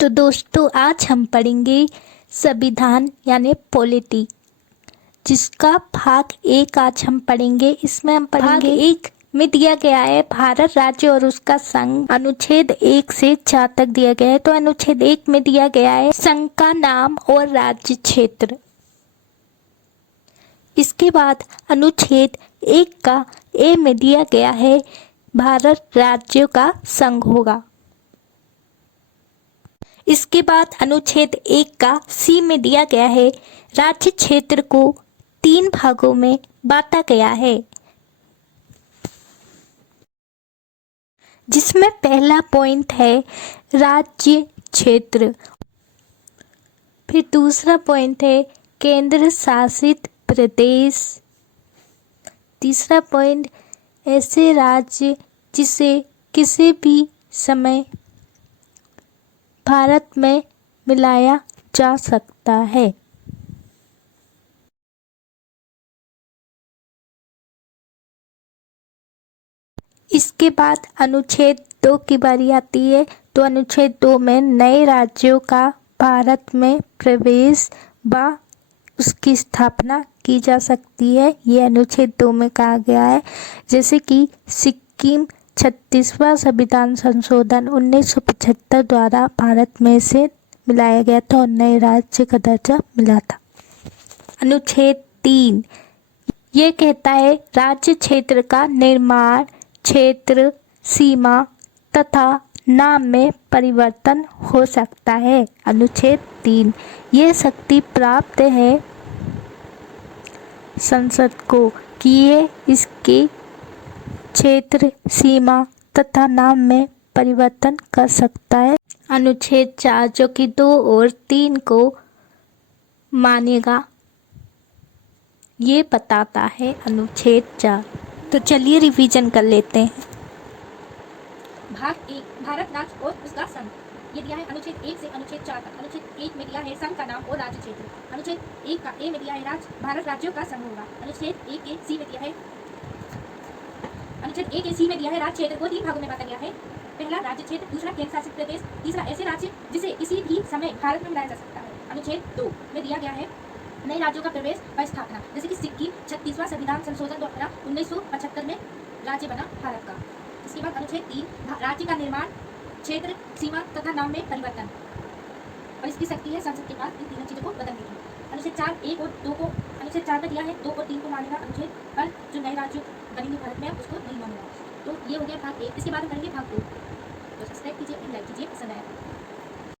तो दोस्तों आज हम पढ़ेंगे संविधान यानी पॉलिटी, जिसका भाग एक आज हम पढ़ेंगे। इसमें हम पढ़ेंगे भाग एक में दिया गया है भारत राज्य और उसका संघ। अनुच्छेद 1 से 4 तक दिया गया है। तो अनुच्छेद 1 में दिया गया है संघ का नाम और राज्य क्षेत्र। इसके बाद अनुच्छेद 1 का ए में दिया गया है भारत राज्यों का संघ होगा। इसके बाद अनुच्छेद 1 का सी में दिया गया है राज्य क्षेत्र को 3 भागों में बांटा गया है, जिसमें पहला पॉइंट है राज्य क्षेत्र। फिर दूसरा पॉइंट है केंद्र शासित प्रदेश। तीसरा पॉइंट ऐसे राज्य जिसे किसी भी समय भारत में मिलाया जा सकता है। इसके बाद अनुच्छेद 2 की बारी आती है। तो अनुच्छेद 2 में नए राज्यों का भारत में प्रवेश व उसकी स्थापना की जा सकती है। ये अनुच्छेद 2 में कहा गया है। जैसे कि सिक्किम 36वां संविधान संशोधन 1975 द्वारा भारत में से मिलाया गया था और नए राज्य का दर्जा मिला था। अनुच्छेद 3 ये कहता है राज्य क्षेत्र का निर्माण, क्षेत्र, सीमा तथा नाम में परिवर्तन हो सकता है। अनुच्छेद 3 ये शक्ति प्राप्त है संसद को कि ये इसके क्षेत्र, सीमा तथा नाम में परिवर्तन कर सकता है। अनुच्छेद 4 जो कि 2 और 3 को मानेगा, ये बताता है अनुच्छेद 4। तो चलिए रिवीजन कर लेते हैं। भाग 1 भारत राज्य और उसका संघ, ये दिया है अनुच्छेद 1 से अनुच्छेद 4 तक। अनुच्छेद 1 में दिया है संघ का नाम और राज्य क्षेत्र। अनुच्छेद 1 का ए में दिया है भारत राज्यों का संघ होगा। अनुच्छेद 1 के सी में दिया है अनुच्छेद 1 के सी में दिया है राज्य क्षेत्र को 3 भागों में बांटा गया है। पहला राज्य क्षेत्र, दूसरा केंद्र शासित प्रदेश, तीसरा ऐसे राज्य जिसे किसी भी समय भारत में मिलाया जा सकता है। अनुच्छेद 2 में दिया गया है नए राज्यों का प्रवेश व स्थापना, जैसे कि सिक्किम 36वां संविधान संशोधन द्वारा 1975 में राज्य बना भारत का। इसके बाद अनुच्छेद 3 राज्य का निर्माण, क्षेत्र, सीमा तथा नाम में परिवर्तन, और इसकी शक्ति है संसद के पास इन तीनों चीजों को बदलने की। अनुच्छेद 4 1 और 2 को अनुच्छेद 4 में दिया है 2 और 3 को मानेगा। अनुच्छेद पर जो नए राज्य बनेंगे भारत में उसको नहीं मानेगा। तो ये हो गया भाग 1। इसके बाद हम करेंगे भाग 2। तो सब्सक्राइब कीजिए, लाइक कीजिए, पसंद आया।